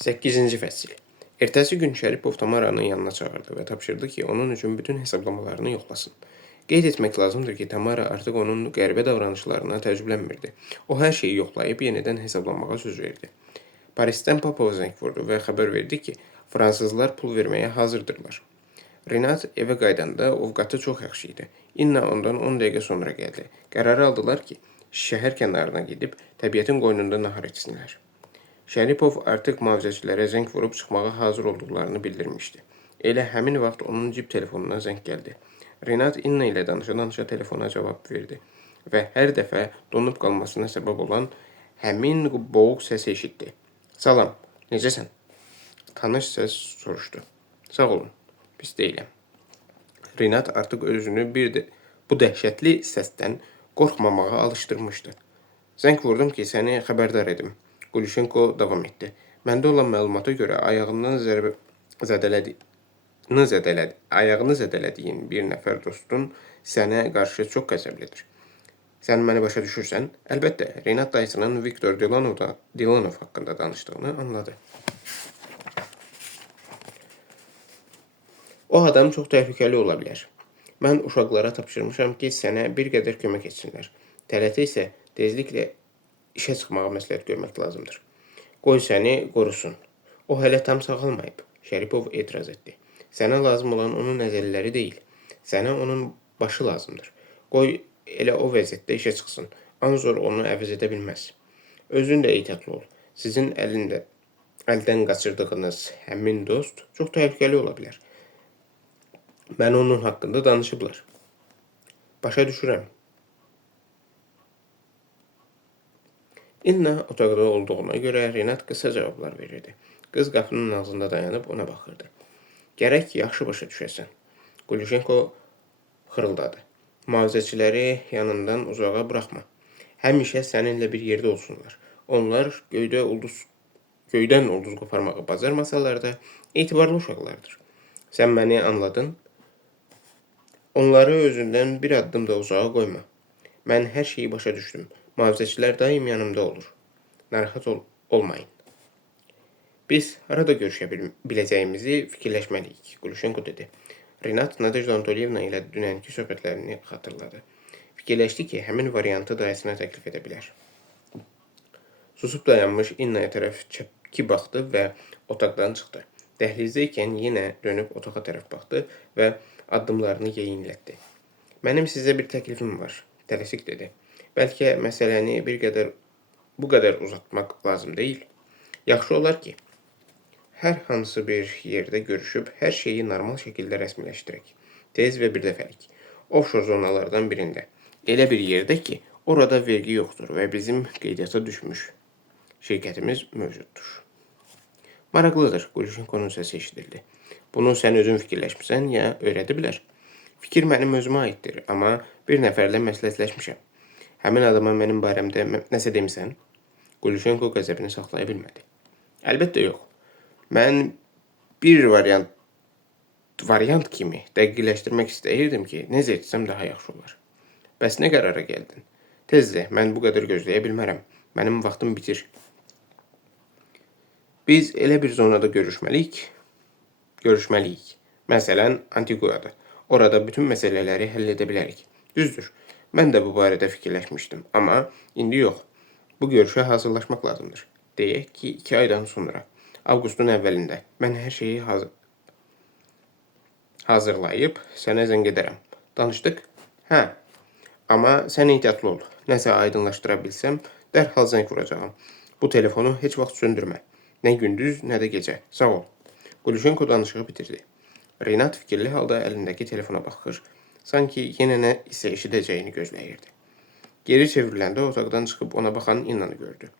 8-ci fəsil. Ertəsi gün Şəripov Tamaranın yanına çağırdı və tapşırdı ki, onun üçün bütün hesablamalarını yoxlasın. Qeyd etmək lazımdır ki, Tamara artıq onun qəribə davranışlarına təəccüblənmirdi. O hər şeyi yoxlayıb yenidən hesablamağa söz verdi. Parisdən Popova zəng vurdu və xəbər verdi ki, fransızlar pul verməyə hazırdırlar. Renat evə qaydanda ovqatı çox yaxşı idi. İnna ondan 10 dəqiqə sonra gəldi. Qərar aldılar ki, şəhər kənarına gedib təbiətin qoynunda nahar etsinlər. Şəripov artıq mühafizəçilərə zəng vurub çıxmağa hazır olduqlarını bildirmişdi. Elə həmin vaxt onun cib telefonuna zəng gəldi. Renat İnna ilə danışa-danışa telefona cavab verdi və hər dəfə donub qalmasına səbəb olan həmin boğuq səsi eşitdi. Salam, necəsən? Tanış səs soruşdu. Sağ olun, pis deyiləm. Renat artıq özünü bu dəhşətli səsdən qorxmamağa alışdırmışdı. Zəng vurdum ki, səni xəbərdar edim. Gulüşenko davam etdi. Məndə olan məlumata görə ayağını zədələdiyin bir nəfər dostun sənə qarşı çox qəzəblidir. Sən məni başa düşürsən? Əlbəttə, Renat dayısının Viktor Dilanov haqqında danışdığını anladı. O adam çox təhlükəli ola bilər. Mən uşaqlara tapşırmışam ki, sənə bir qədər kömək etsinlər. Tələtə isə tezliklə işə çıxmağa məsləhət görmək lazımdır. Qoy səni qorusun. O hələ tam sağalmayıb. Şəripov etiraz etdi. Sənə lazım olan onun nəzərləri deyil. Sənə onun başı lazımdır. Qoy elə o vəziyyətdə işə çıxsın. Anzor onu əvəz edə bilməz. Özün də ehtiyatlı ol. Sizin əldən qaçırdığınız həmin dost çox təhlükəli ola bilər. Mən onun haqqında danışıblar. Başa düşürəm. İnna otaqda olduğuna görə Renat qısa cavablar verirdi. Qız qapının ağzında dayanıb ona baxırdı. Gərək yaxşı başa düşəsən. Gulüşenko xırıldadı. Mühafizəçiləri yanından uzağa buraxma. Həmişə səninlə bir yerdə olsunlar. Onlar göydən ulduz qoparmağı bacarmasalar da etibarlı uşaqlardır. Sən məni anladın? Onları özündən bir addım da uzağa qoyma. Mən hər şeyi başa düşdüm. Mühafizəçilər daim yanımda olur. Narahat olmayın. Biz harada görüşə biləcəyimizi fikirləşməliyik, Gulüşenko dedi. Renat Nadejda Anatolievna ilə dünənki söhbətlərini xatırladı. Fikirləşdi ki, həmin variantı dayısına təklif edə bilər. Susub dayanmış İnnaya tərəf çəpki baxdı və otaqdan çıxdı. Dəhlizdə ikən yenə dönüb otağa tərəf baxdı və addımlarını yeyinlətdi. Mənim sizə bir təklifim var, tələsik dedi. Bəlkə məsələni bu qədər uzatmaq lazım deyil. Yaxşı olar ki, hər hansı bir yerdə görüşüb hər şeyi normal şəkildə rəsmiləşdirək. Tez və bir dəfəlik. Offshore zonalardan birində. Elə bir yerdə ki, orada vergi yoxdur və bizim qeydiyyata düşmüş şirkətimiz mövcuddur. Maraqlıdır, Gulüşenkonun səsi eşidildi. Bunu sən özün fikirləşmirsən, ya öyrədə bilər. Fikir mənim özümə aiddir, amma bir nəfərlə məsləhətləşmişəm. Həmin adama mənim barəmdə nəsə demisən? Gulüşenko qəzəbini saxlaya bilmədi. Əlbəttə yox. Mən bir variant kimi dəqiqləşdirmək istəyirdim ki, necə etsəm daha yaxşı olar. Bəs nə qərara gəldin? Tezdə, mən bu qədər gözləyə bilmərəm. Mənim vaxtım bitir. Biz elə bir zonada görüşməliyik. Məsələn, Antiguada. Orada bütün məsələləri həll edə bilərik. Düzdür. Mən də bu barədə fikirləşmişdim, amma indi yox. Bu görüşə hazırlaşmaq lazımdır. Deyək ki, 2 aydan sonra, avqustun əvvəlində mən hər şeyi hazırlayıb sənə zəng edərəm. Danışdıq? Hə. Amma sən ehtiyatlı ol. Nəsə aydınlaşdıra bilsəm, dərhal zəng vuracağam. Bu telefonu heç vaxt söndürmə. Nə gündüz, nə də gecə. Sağ ol. Gulüşenko danışığı bitirdi. Renat fikirli halda əlindəki telefona baxır, sanki yenə nə isə eşidəcəyini gözləyirdi. Geri çevriləndə otaqdan çıxıb ona baxan İnnanı gördü.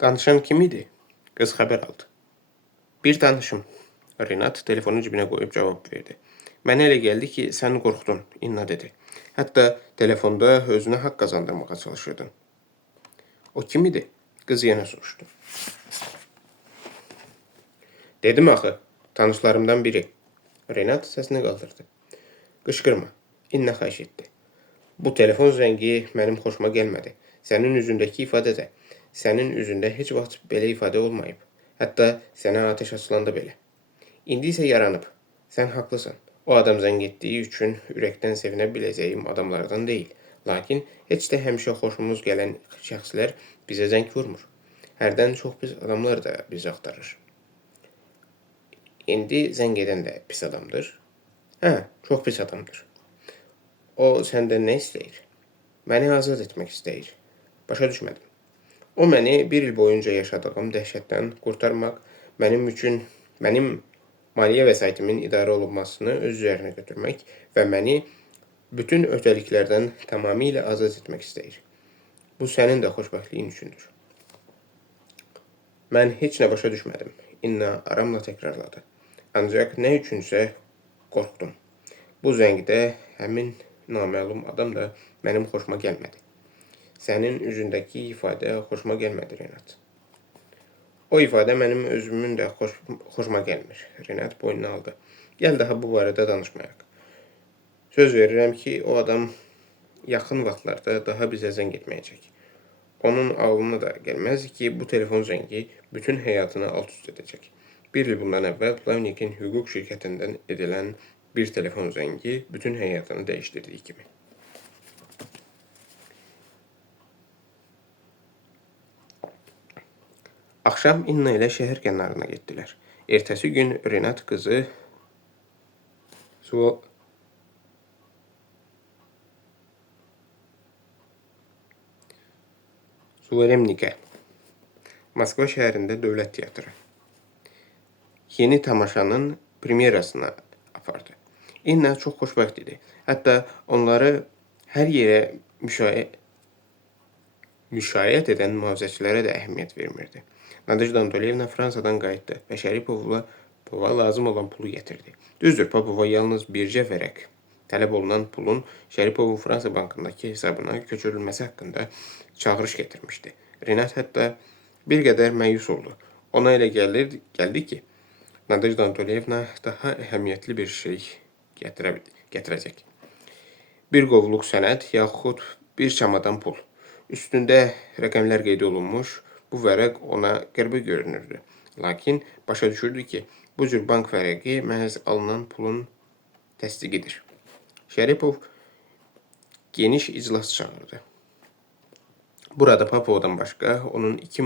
Danışan kim idi? Qız xəbər aldı. Bir tanışım. Renat telefonu cibinə qoyub cavab verdi. Mənə elə gəldi ki, sən qorxdun, İnna dedi. Hətta telefonda özünə haqq qazandırmağa çalışırdın. O kim idi? Qız yenə soruşdu. Dedim axı, tanışlarımdan biri. Renat səsini qaldırdı. Qışqırma, İnna xahiş etdi. Bu telefon zəngi mənim xoşuma gəlmədi. Sənin üzündəki ifadə də. Sənin üzündə heç vaxt belə ifadə olmayıb. Hətta sənə atəş açılanda belə. İndi isə yaranıb. Sən haqlısan. O adam zəng etdiyi üçün ürəkdən sevinə biləcəyim adamlardan deyil. Lakin heç də həmişə xoşumuz gələn şəxslər bizə zəng vurmur. Hərdən çox pis adamlar da bizi axtarır. İndi zəng edən də pis adamdır. Hə, çox pis adamdır. O səndən nə istəyir? Məni azad etmək istəyir. Başa düşmədim. O məni bir il boyunca yaşadığım dəhşətdən qurtarmaq, mənim maliyyə vəsaitimin idarə olunmasını öz üzərinə götürmək və məni bütün öhdəliklərdən tamamilə azad etmək istəyir. Bu sənin də xoşbəxtliyin üçündür. Mən heç nə başa düşmədim. İnna aramla təkrarladı. Ancaq nə üçünsə qorxdum. Bu zəngdə həmin naməlum adam da mənim xoşuma gəlmədi. Sənin üzündəki ifadə xoşuma gəlmədi, Renat. O ifadə mənim özümün də xoşuma gəlmir. Renat boynunu aldı. Gəl daha bu barədə danışmayaq. Söz verirəm ki, o adam yaxın vaxtlarda daha bizə zəng etməyəcək. Onun ağlına da gəlməz ki, bu telefon zəngi bütün həyatını alt-üst edəcək. Bir il bundan əvvəl Plavnikin hüquq şirkətindən edilən bir telefon zəngi bütün həyatını dəyişdirdiyi kimi. Axşam İnna ilə şəhər kənarına getdilər. Ertəsi gün Renat qızı Suvaremnikə, Moskva şəhərində dövlət teatrı, yeni tamaşanın premyerasına apardı. İnna çox xoşbəxt idi. Hətta onları hər yerə müşayiət edən mühafizəçilərə də əhəmiyyət vermirdi. Nadejda Anatolievna Fransadan qayıtdı və Şəripova lazım olan pulu gətirdi. Düzdür, Papova yalnız bircə vərəq tələb olunan pulun Şəripovun Fransa bankındakı hesabına köçürülməsi haqqında çağırış gətirmişdi. Renat hətta bir qədər məyus oldu. Ona elə gəldi ki, Nadejda Anatolievna daha əhəmiyyətli bir şey gətirəcək. Bir qovluq sənəd yaxud bir çamadan pul. Üstündə rəqəmlər qeyd olunmuş, bu vərəq ona qəribə görünürdü. Lakin başa düşürdü ki, bu cür bank vərəqi məhz alınan pulun təsdiqidir. Şəripov geniş iclas çağırdı. Burada Papovdan başqa onun 2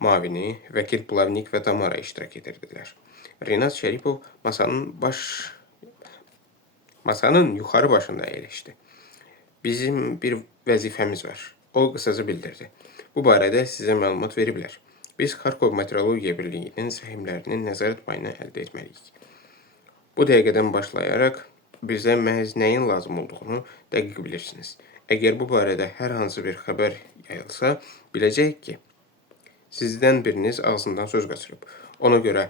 mavini, vəkil Plavnik və Tamara iştirak edirdilər. Renat Şəripov masanın yuxarı başında əyləşdi. Bizim bir vəzifəmiz var. O qısaca bildirdi. Bu barədə sizə məlumat verə bilər. Biz Xarkov Meteorologiya Birliyinin səhmlərinin nəzarət payını əldə etməliyik. Bu dəqiqədən başlayaraq bizə məhz nəyin lazım olduğunu dəqiq bilirsiniz. Əgər bu barədə hər hansı bir xəbər yayılsa, biləcəyik ki, sizdən biriniz ağzından söz qaçırıb. Ona görə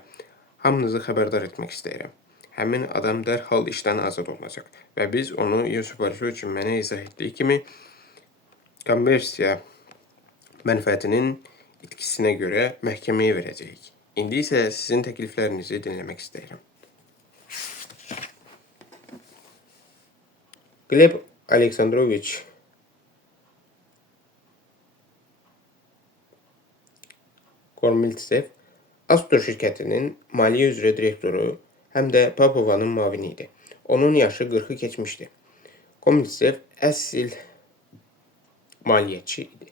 hamınızı xəbərdar etmək istəyirəm. Həmin adam dərhal işdən azad olunacaq və biz onu Yusuf üçün mənə izah etdiyi kimi konversiya mənfəətinin itkisinə görə məhkəməyə verəcəyik. İndi isə sizin təkliflərinizi dinləmək istəyirəm. Gleb Aleksandroviç Kormiltsev Astor şirkətinin maliyyə üzrə direktoru həm də Papovanın mavini idi. Onun yaşı 40-ı keçmişdi. Kormiltsev əsl maliyyətçi idi.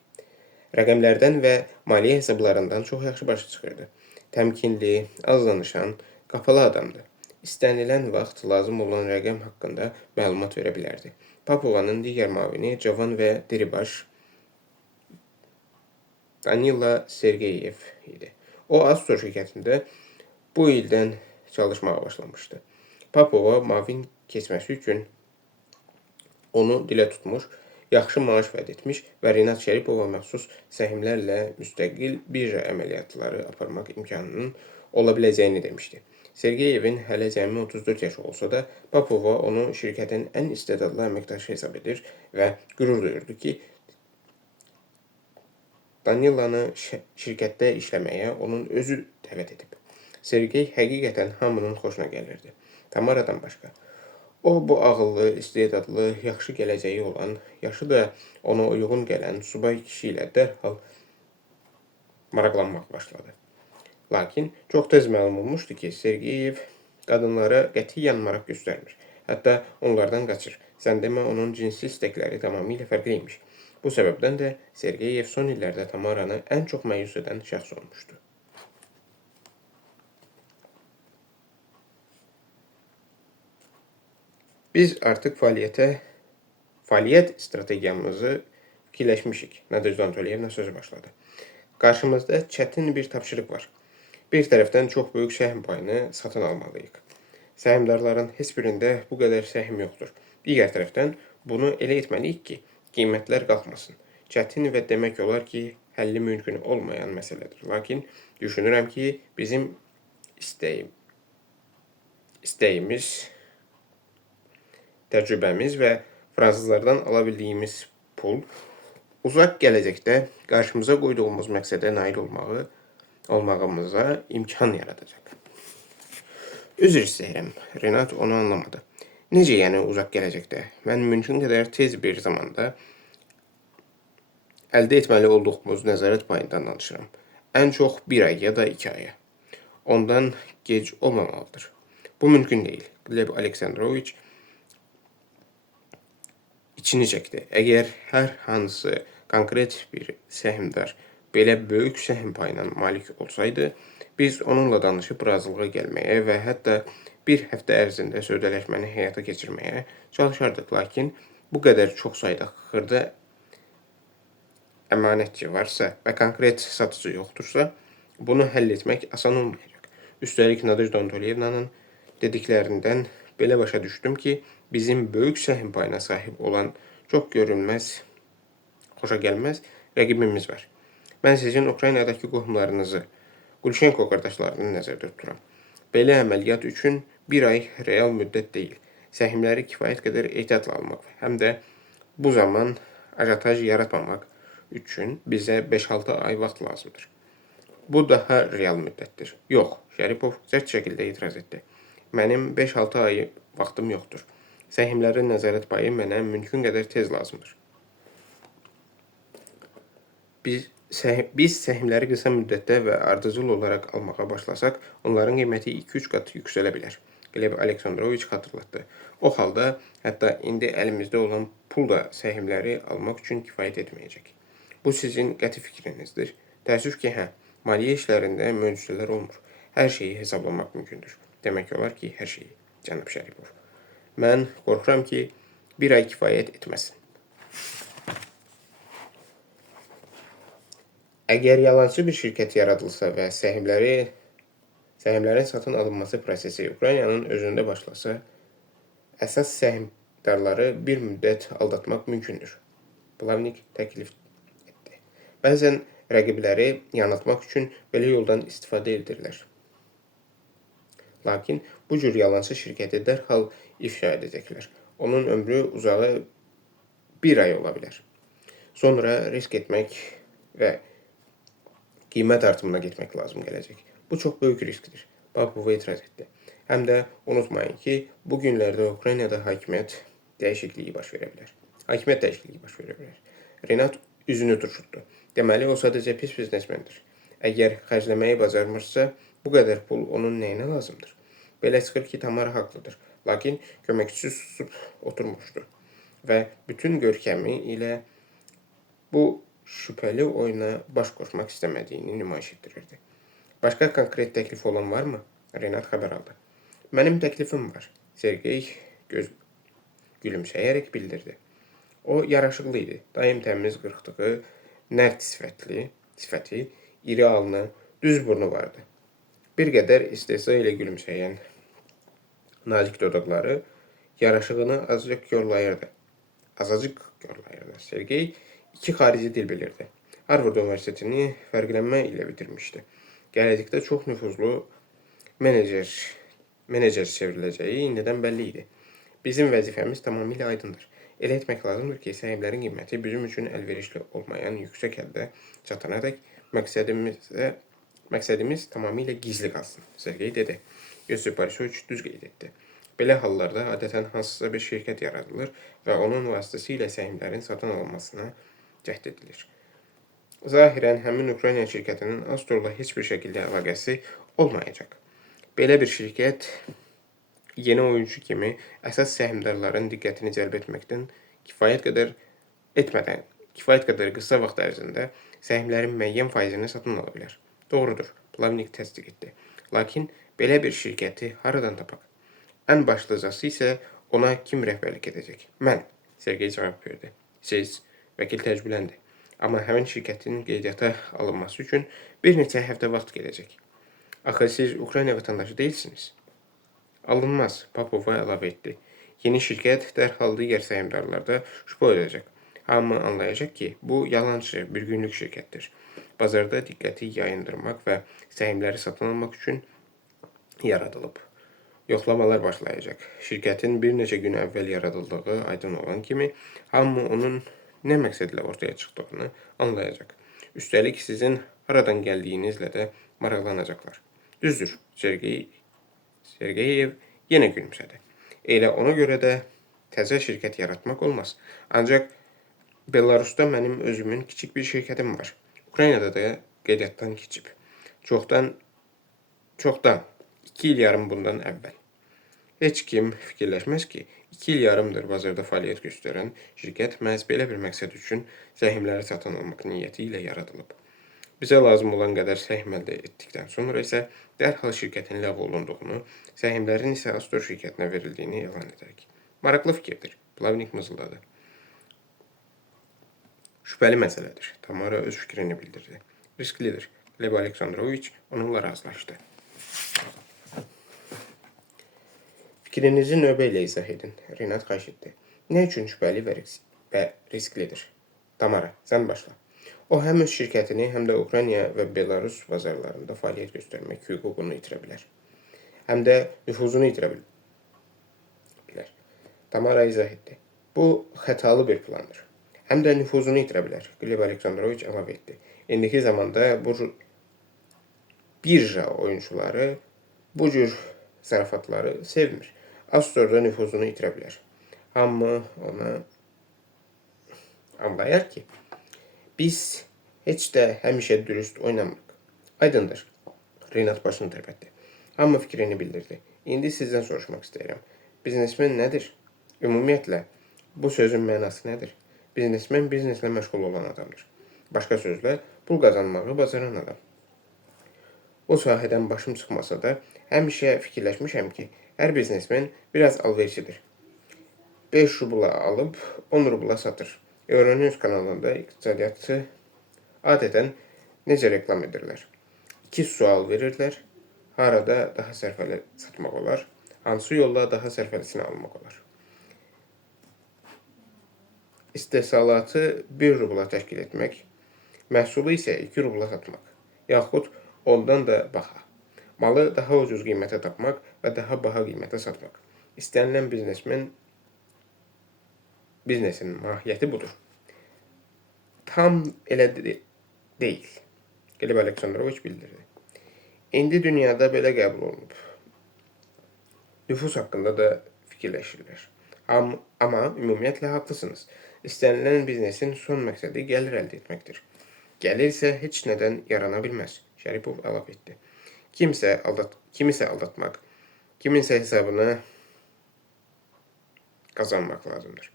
Rəqəmlərdən və maliyyə hesablarından çox yaxşı başa çıxırdı. Təmkinli, az danışan, qapalı adamdı. İstənilən vaxt lazım olan rəqəm haqqında məlumat verə bilərdi. Papovanın digər mavini cavan və diribaş Danila Sergeyev idi. O, Astor şirkətində bu ildən çalışmağa başlamışdı. Papova mavin keçməsi üçün onu dilə tutmuş, yaxşı maaş vəd etmiş və Renat Şəripova məxsus səhmlərlə müstəqil birja əməliyyatları aparmaq imkanının ola biləcəyini demişdi. Sergeyevin hələ cəmi 34 yaşı olsa da, Papova onu şirkətin ən istedadlı əməkdaşı hesab edir və qürur duyurdu ki, Danilanı şirkətdə işləməyə onun özü dəvət edib. Sergey həqiqətən hamının xoşuna gəlirdi. Tamaradan başqa. O, bu ağıllı, istedadlı, yaxşı gələcəyi olan, yaşı da ona uyğun gələn subay kişi ilə dərhal maraqlanmaq başladı. Lakin çox tez məlum olmuşdu ki, Sergeyev qadınlara qətiyyən maraq göstərmir. Hətta onlardan qaçır. Sən demə, onun cinsi istəkləri tamamilə fərqliymiş. Bu səbəbdən də Sergeyev son illərdə Tamaranı ən çox məyus edən şəxs olmuşdu. Biz artıq fəaliyyət strategiyamızı fikirləşmişik. Nadejda Anatolievna sözü başladı. Qarşımızda çətin bir tapşırıq var. Bir tərəfdən çox böyük səhm payını satın almalıyıq. Səhmdarların heç birində bu qədər səhm yoxdur. Digər tərəfdən bunu elə etməliyik ki, qiymətlər qalxmasın. Çətin və demək olar ki, həlli mümkün olmayan məsələdir. Lakin düşünürəm ki, bizim istəyimiz, təcrübəmiz və fransızlardan ala bildiyimiz pul uzaq gələcəkdə qarşımıza qoyduğumuz məqsədə nail olmağımıza imkan yaradacaq. Üzr istəyirəm, Renat onu anlamadı. Necə yəni uzaq gələcəkdə? Mən mümkün qədər tez bir zamanda əldə etməli olduğumuz nəzarət payından danışıram. Ən çox 1 ay ya da 2 aya. Ondan gec olmamalıdır. Bu mümkün deyil. Gleb Aleksandroviç içini çəkdi. Əgər hər hansı konkret bir səhmdar belə böyük səhm payına malik olsaydı, biz onunla danışıb razılığa gəlməyə və hətta bir həftə ərzində sövdələşməni həyata keçirməyə çalışardıq. Lakin bu qədər çox sayda xırda əmanətçi varsa və konkret satıcı yoxdursa, bunu həll etmək asan olmayacaq. Üstəlik Nadejda Anatolievnanın dediklərindən belə başa düşdüm ki, bizim böyük səhm payına sahib olan çox görünməz, xoşagəlməz rəqibimiz var. Mən sizin Ukraynadakı qohumlarınızı, Qulşenko qardaşlarını nəzərdə tuturam. Belə əməliyyat üçün 1 ay real müddət deyil. Səhmləri kifayət qədər ehtiyatla almaq, həm də bu zaman ajataj yaratmamaq üçün bizə 5-6 ay vaxt lazımdır. Bu daha real müddətdir. Yox, Şəripov sərt şəkildə etiraz etdi. Mənim 5-6 ay vaxtım yoxdur. Səhmlərin nəzarət payı mənə mümkün qədər tez lazımdır. Biz səhmləri qısa müddətdə və ardıcıl olaraq almağa başlasaq, onların qiyməti 2-3 qat yüksələ bilər. Gleb Aleksandroviç xatırlatdı. O halda hətta indi əlimizdə olan pul da səhmləri almaq üçün kifayət etməyəcək. Bu sizin qəti fikrinizdir. Təəssüf ki, maliyyə işlərində möcüzələr olmur. Hər şeyi hesablamaq mümkündür. Demək olar ki, hər şeyi, cənab Şəripov. Mən qorxuram ki, 1 ay kifayət etməsin. Əgər yalançı bir şirkət yaradılsa və səhmlərin satın alınması prosesi Ukraynanın özündə başlasa, əsas səhmdarları bir müddət aldatmaq mümkündür. Plavnik təklif etdi. Bəzən rəqibləri yanıltmaq üçün belə yoldan istifadə edirlər. Lakin bu cür yalançı şirkəti dərhal ifşa edəcəklər. Onun ömrü uzağı 1 ay ola bilər. Sonra risk etmək və qiymət artımına getmək lazım gələcək. Bu çox böyük riskdir. Babkova etiraz etdi. Həm də unutmayın ki, bu günlərdə Ukraynada hakimiyyət dəyişikliyi baş verə bilər. Renat üzünü turşutdu. Deməli, o sadəcə pis biznesmendir. Əgər xərcləməyi bacarmırsa, bu qədər pul onun nəyinə lazımdır? Belə çıxır ki, Tamara haqlıdır. Lakin köməkçisi susub oturmuşdu və bütün görkəmi ilə bu şübhəli oyuna baş qoşmaq istəmədiyini nümayiş etdirirdi. Başqa konkret təklif olan varmı? Renat xəbər aldı. Mənim təklifim var. Sergey gülümsəyərək bildirdi. O yaraşıqlı idi. Daim təmiz qırxdığı, nərd sifəti, iri alnı, düz burnu vardı. Bir qədər istehza ilə gülümsəyən nazik dodaqları yaraşığını azacıq yorlayırdı. Sergey 2 xarici dil bilirdi. Harvard Universitetini fərqlənmə ilə bitirmişdi. Gələcəkdə çox nüfuzlu menecer çevriləcəyi indidən bəlli idi. Bizim vəzifəmiz tamamilə aydındır. Elə etmək lazımdır ki, səhmlərin qiyməti bizim üçün əlverişli olmayan yüksək həddə çatanadək məqsədimiz tamamilə gizli qalsın, Sergey dedi. Yosif Borisoviç düz qeyd etdi. Belə hallarda adətən hansısa bir şirkət yaradılır və onun vasitəsilə səhmlərin satın alınmasına cəhd edilir. Zahirən həmin Ukrayna şirkətinin Astorla heç bir şəkildə əlaqəsi olmayacaq. Belə bir şirkət yeni oyuncu kimi əsas səhmdarların diqqətini cəlb etməkdən kifayət qədər qısa vaxt ərzində səhmlərin müəyyən faizini satın ala bilər. Doğrudur, Plavnik təsdiq etdi. Lakin belə bir şirkəti haradan tapaq? Ən başlıcası isə ona kim rəhbərlik edəcək? Mən, Sergey cavab verdi. Siz, vəkil təcrübələndi. Amma həmin şirkətin qeydiyyata alınması üçün bir neçə həftə vaxt gedəcək. Axı siz Ukrayna vətəndaşı deyilsiniz. Alınmaz, Papova əlavə etdi. Yeni şirkət dərhal digər səhmdarlarda şübhə edəcək. Hamı anlayacaq ki, bu yalançı bir günlük şirkətdir. Bazarda diqqəti yayındırmaq və səhmləri satın almaq üçün yaradılıb. Yoxlamalar başlayacaq. Şirkətin bir neçə gün əvvəl yaradıldığı aydın olan kimi, hamı onun nə məqsədlə ortaya çıxdığını anlayacaq. Üstəlik sizin haradan gəldiyinizlə də maraqlanacaqlar. Düzdür, Sergeyev yenə gülümsədi. Elə ona görə də təzə şirkət yaratmaq olmaz. Ancaq Belarusda mənim özümün kiçik bir şirkətim var. Ukraynada da qeydiyyatdan keçib. Çoxdan, 2 il yarım bundan əvvəl. Heç kim fikirləşməz ki, 2 il yarımdır bazarda fəaliyyət göstərən şirkət məhz belə bir məqsəd üçün səhmləri satın almaq niyyəti ilə yaradılıb. Bizə lazım olan qədər səhm əldə etdikdən sonra isə dərhal şirkətin ləğv olunduğunu, səhmlərin isə Astor şirkətinə verildiyini elan edərik. Maraqlı fikirdir, Plavnik mızıldadı. Şübhəli məsələdir. Tamara öz fikrini bildirdi. Risklidir. Lev Aleksandroviç onunla razılaşdı. Fikrinizi növbə ilə izah edin. Rinat xahiş etdi. Nə üçün şübhəli və risklidir? Tamara, sən başla. O həm öz şirkətini, həm də Ukrayna və Belarus bazarlarında fəaliyyət göstərmək hüququnu itirə bilər. Həm də nüfuzunu itirə bilər. Tamara izah etdi. Bu xətalı bir plandır. Həm də nüfuzunu itirə bilər. Lev Aleksandroviç əlavə etdi. İndiki zamanda birja oyuncuları bu cür zarafatları sevmir. Astorda nüfuzunu itirə bilər. Hamı ona anlayar ki, biz heç də həmişə dürüst oynamırıq. Aydındır. Rinat başını tərpətdi. Hamı fikrini bildirdi. İndi sizdən soruşmaq istəyirəm. Biznesmen nədir? Ümumiyyətlə, bu sözün mənası nədir? Biznesmen bizneslə məşğul olan adamdır. Başqa sözlə, pul qazanmağı bacaran adam. O sahədən başım çıxmasa da, həmişə fikirləşmişəm ki, hər biznesmen biraz alverçidir. 5 rubla alıb 10 rubla satır. Euronews kanalında iqtisadiyyatçı adətən necə reklam edirlər? 2 sual verirlər. Harada daha sərfəli satmaq olar? Hansı yolla daha sərfəlisini almaq olar? İstehsalatı 1 rubla təşkil etmək, məhsulu isə 2 rubla satmaq, yaxud ondan da baha. Malı daha ucuz qiymətə tapmaq və daha baha qiymətə satmaq. İstənilən biznesin mahiyyəti budur. Tam elə deyil. Lev Aleksandroviç bildirdi. İndi dünyada belə qəbul olunub. Nüfus haqqında da fikirləşirlər. Amma ümumiyyətlə haqlısınız. İstənilən biznesin son məqsədi gəlir əldə etməkdir. Gəlir isə heç nədən yarana bilməz. Şəripov əlavə etdi. Kimisə aldatmaq, kiminsə hesabına qazanmaq lazımdır.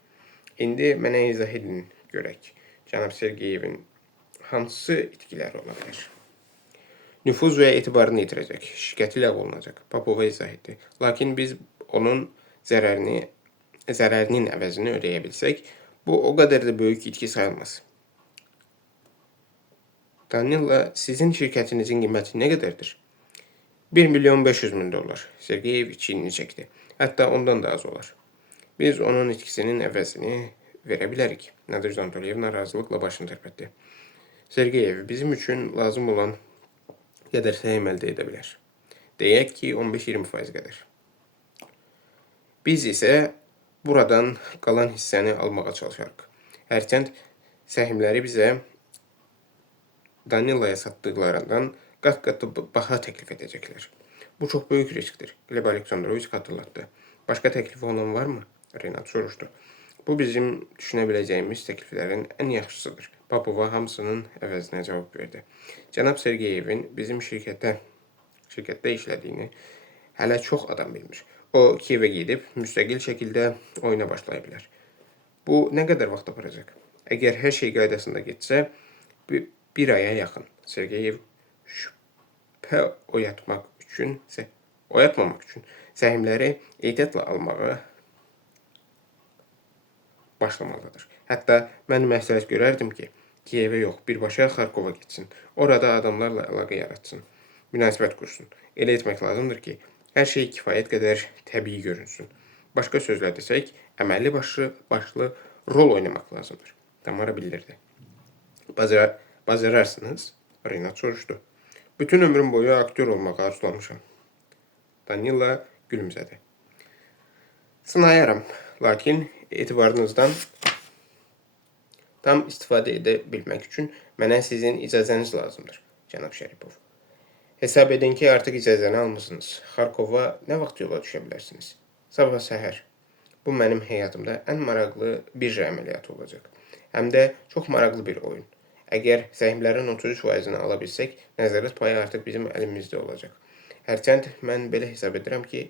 İndi mənə izah edin görək. Cənab Sergeyevin hansı itkiləri ola bilər? Nüfuz və etibarını itirəcək, şirkəti ləğv olunacaq. Papova izah etdi. Lakin biz onun zərərinin əvəzini ödəyə bilsək, bu o qədər də böyük itki sayılmaz. Danilla, sizin şirkətinizin qiyməti nə qədərdir? 1.500.000 dollar. Sergeyev çiynini çəkdi. Hətta ondan da az olar. Biz onun itkisinin əvəzini verə bilərik. Nadejda Antolyevna razılıqla başını tərpətdi. Sergeyev, bizim üçün lazım olan qədər səhm əldə edə bilər. Deyək ki, 15-20% qədər. Biz isə buradan qalan hissəni almağa çalışarıq. Hərçənd səhmləri bizə Danilaya satdıqlarından qat-qat baha təklif edəcəklər. Bu çox böyük riskdir. Lev Aleksandroviç xatırlatdı. Başqa təklifi olan varmı? Renat soruşdu. Bu bizim düşünə biləcəyimiz təkliflərin ən yaxşısıdır. Popova hamısının əvəzinə cavab verdi. Cənab Sergeyevin bizim şirkətdə işlədiyini hələ çox adam bilmir. O, Kiyevə gedib müstəqil şəkildə oyuna başlaya bilər. Bu nə qədər vaxt aparacaq? Əgər hər şey qaydasında getsə, bir aya yaxın. Sergeyev şübhə oyatmamaq üçün səhmləri ehtiyatla almağa başlamalıdır. Hətta mən məsləhət görərdim ki, Kiyevə yox, birbaşa Xarkova getsin. Orada adamlarla əlaqə yaratsın. Münasibət qursun. Elə etmək lazımdır ki, hər şey kifayət qədər təbii görünsün. Başqa sözlə desək, əməlli başlı rol oynamaq lazımdır. Tamara bildirdi. Bacararsınız? Renat soruşdu. Bütün ömrüm boyu aktör olmağı arzulamışam. Danila gülümsədi. Sınayaram, lakin etibarınızdan tam istifadə edə bilmək üçün mənə sizin icazəniz lazımdır, cənab Şəripov. Hesab edin ki, artıq icazəni almısınız. Xarkova nə vaxt yola düşə bilərsiniz? Sabah səhər. Bu mənim həyatımda ən maraqlı birja əməliyyatı olacaq. Həm də çox maraqlı bir oyun. Əgər səhmlərin 33%-ni ala bilsək, nəzarət payı artıq bizim əlimizdə olacaq. Hərçənd mən belə hesab edirəm ki,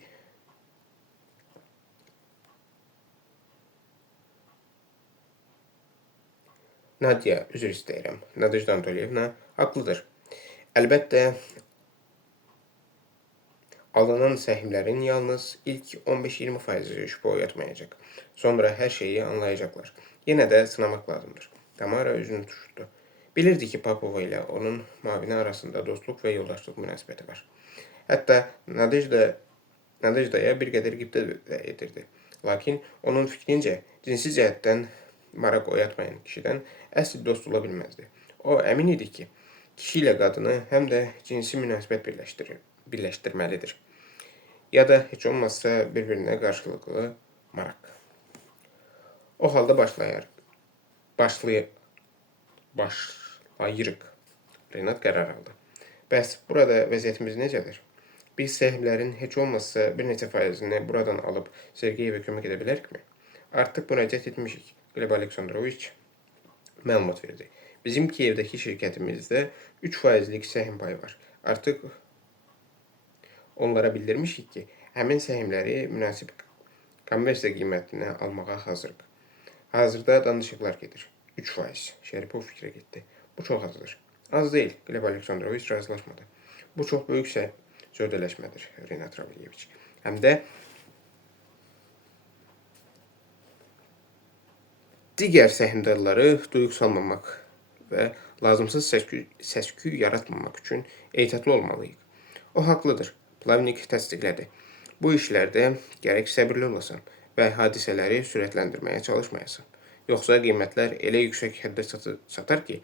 Nadia, üzr istəyirəm, Nadejda Antolyevna haqlıdır. Əlbəttə, alınan səhmlərin yalnız ilk 15-20% şübhə oyatmayacaq. Sonra hər şeyi anlayacaqlar. Yenə də sınamaq lazımdır. Tamara üzünü tutuşdu. Bilirdi ki, Popova ilə onun mavini arasında dostluq və yoldaşlıq münasibəti var. Hətta Nadejdaya bir qədər qibdə də edirdi. Lakin onun fikrincə, cinsi cəhətdən maraq oyatmayan kişidən əsl dost ola bilməzdi. O, əmin idi ki, kişi ilə qadını həm də cinsi münasibət birləşdirməlidir. Ya da heç olmazsa bir-birinə qarşılıqlı maraq. O halda başlayırıq. Renat qərar aldı. Bəs burada vəziyyətimiz necədir? Biz səhmlərin heç olmazsa bir neçə faizini buradan alıb Sergeyevə kömək edə bilərikmi? Artıq müraciət etmişik. Gleb Aleksandroviç məlumat verdi. Bizim Kiyevdəki şirkətimizdə 3%lik səhm payı var. Artıq onlara bildirmişik ki, həmin səhmləri münasib konversiya qiymətinə almağa hazırıq. Hazırda danışıqlar gedir. 3%. Şəripov fikrə getdi. Bu çox azdır. Az deyil. Gleb Aleksandroviç razılaşmadı. Bu çox böyük sövdələşmədir, Renat Ravliyeviç. Həm də digər səhmdarları duyuq salmamaq və lazımsız səsküy yaratmamaq üçün ehtiyatlı olmalıyıq. O haqlıdır. Plavnik təsdiqlədi. Bu işlərdə gərək səbirli olasan və hadisələri sürətləndirməyə çalışmayasan. Yoxsa qiymətlər elə yüksək həddə çatar ki,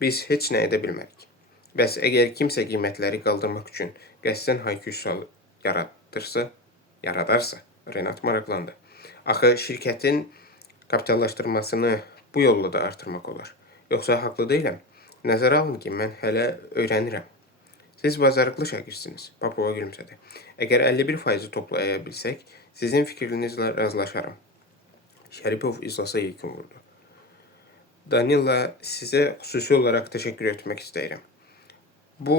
biz heç nə edə bilmərik. Bəs əgər kimsə qiymətləri qaldırmaq üçün qəsdən hayküy yaradarsa, Renat maraqlandı. Axı şirkətin kapitallaşdırmasını bu yolla da artırmaq olar. Yoxsa haqlı deyiləm. Nəzərə alın ki, mən hələ öyrənirəm. Siz bacarıqlı şagirdsiniz, Popova gülümsədi. Əgər 51% toplaya bilsək, sizin fikrinizlə razılaşaram. Şəripov iclasa yekun vurdu. Danila, sizə xüsusi olaraq təşəkkür etmək istəyirəm. Bu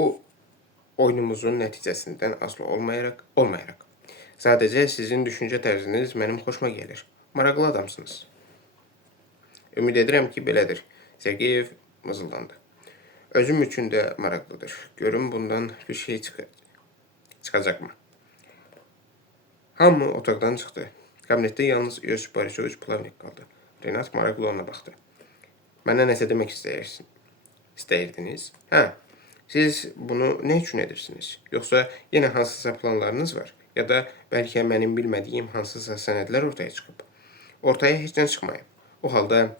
oyunumuzun nəticəsindən asılı olmayaraq. Sadəcə sizin düşüncə tərziniz mənim xoşuma gəlir. Maraqlı adamsınız. Ümid edirəm ki, belədir. Sergeyev mızıldandı. Özüm üçün də maraqlıdır. Görüm bundan bir şey çıxacaqmı? Hamı otaqdan çıxdı. Kabinetdə yalnız Yosif Borisoviç Plavnik qaldı. Renat maraqlı ona baxdı. Mənə nəsə demək istəyirdiniz? Hə, siz bunu nə üçün edirsiniz? Yoxsa yenə hansısa planlarınız var? Ya da bəlkə mənim bilmədiyim hansısa sənədlər ortaya çıxıb? Ortaya heç nə çıxmayıb. O halda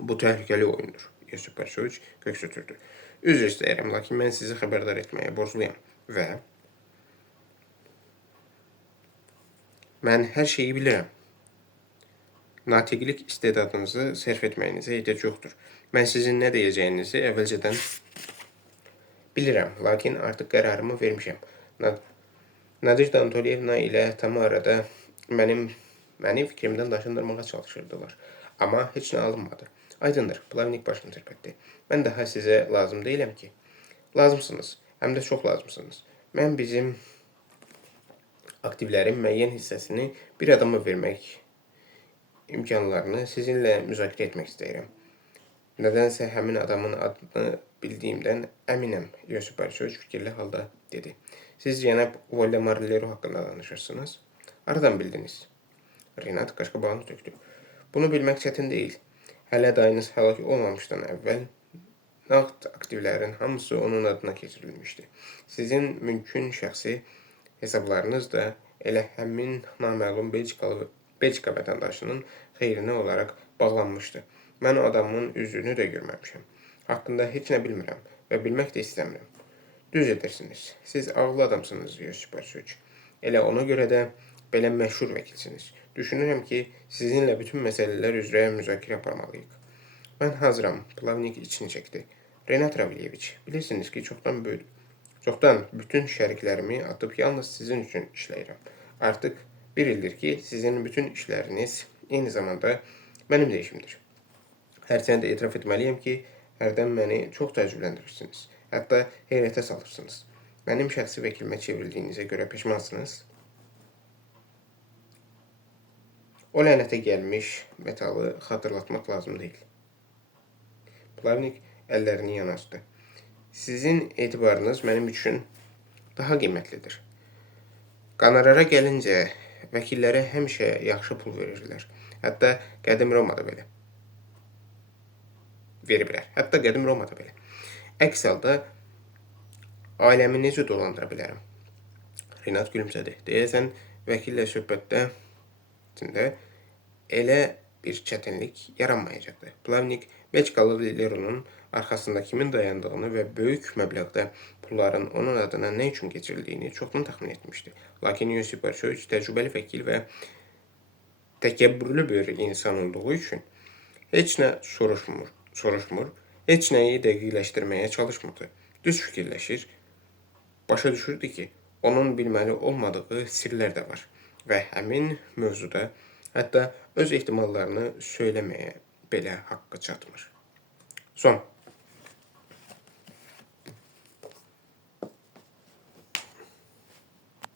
bu təhlükəli oyundur. Yosif Borisoviç köks ötürdü. Üzr istəyirəm, lakin mən sizi xəbərdar etməyə borcluyam. Və mən hər şeyi bilirəm. Natiqlik istedadınızı sərf etməyinizə ehtiyac yoxdur. Mən sizin nə deyəcəyinizi əvvəlcədən bilirəm, lakin artıq qərarımı vermişəm. Nadejda Antolyevna ilə Tamarada məni fikrimdən daşındırmağa çalışırdılar. Amma heç nə alınmadı. Aydındır, Plavnik başını tərpətdi. Mən daha sizə lazım deyiləm ki. Lazımsınız, həm də çox lazımsınız. Mən bizim aktivlərin müəyyən hissəsini bir adama vermək imkanlarını sizinlə müzakirə etmək istəyirəm. Nədənsə həmin adamın adını bildiyimdən əminəm, Yosif Borisovich fikirli halda dedi. Siz cənab Voldemar Leroy haqqında danışırsınız. Aradan bildiniz. Renat qaşqabağını tökdü. Bunu bilmək çətin deyil. Hələ dayınız həlak olmamışdan əvvəl nağd aktivlərin hamısı onun adına keçirilmişdi. Sizin mümkün şəxsi hesablarınız da elə həmin naməlum Belçika vətəndaşının xeyrinə olaraq bağlanmışdı. Mən o adamın üzünü də görməmişəm. Haqqında heç nə bilmirəm və bilmək də istəmirəm. Düz edirsiniz. Siz ağıllı adamsınız, Yosif Borisovich. Elə ona görə də belə məşhur vəkilsiniz. Düşünürəm ki, sizinlə bütün məsələlər üzrə müzakirə aparmalıyıq. Mən hazıram, Plavnik içini çəkdi. Renat Ravliyeviç, bilirsiniz ki, çoxdan bütün şəriklərimi atıb yalnız sizin üçün işləyirəm. Artıq bir ildir ki, sizin bütün işləriniz eyni zamanda mənim də işimdir. Hərçənd etiraf etməliyəm ki, hərdən məni çox təəccübləndirirsiniz. Hətta heyrətə salırsınız. Mənim şəxsi vəkilimə çevrildiyinizə görə peşmansınız. O lənətə gəlmiş metalı xatırlatmaq lazım deyil. Plavnik əllərini yana açdı. Sizin etibarınız mənim üçün daha qiymətlidir. Qanarara gəlincə, vəkillərə həmişə yaxşı pul verirlər. Hətta qədim Romada belə. Əks halda ailəmi necə dolandıra bilərəm? Renat gülümsədi. Deyəsən, vəkillə söhbətdə içində elə bir çətinlik yaranmayacaqdı. Plavnik Belçikalı Leroy'un arxasında kimin dayandığını və böyük məbləğdə pulların onun adına nə üçün keçirildiyini çoxdan təxmin etmişdi. Lakin Yosif Borisovich təcrübəli vəkil və təkəbbürlü bir insan olduğu üçün heç nə soruşmur, heç nəyi dəqiqləşdirməyə çalışmırdı. Düz fikirləşir, başa düşürdü ki, onun bilməli olmadığı sirlər də var və həmin mövzuda hətta öz ehtimallarını söyləməyə belə haqqı çatmır. Son.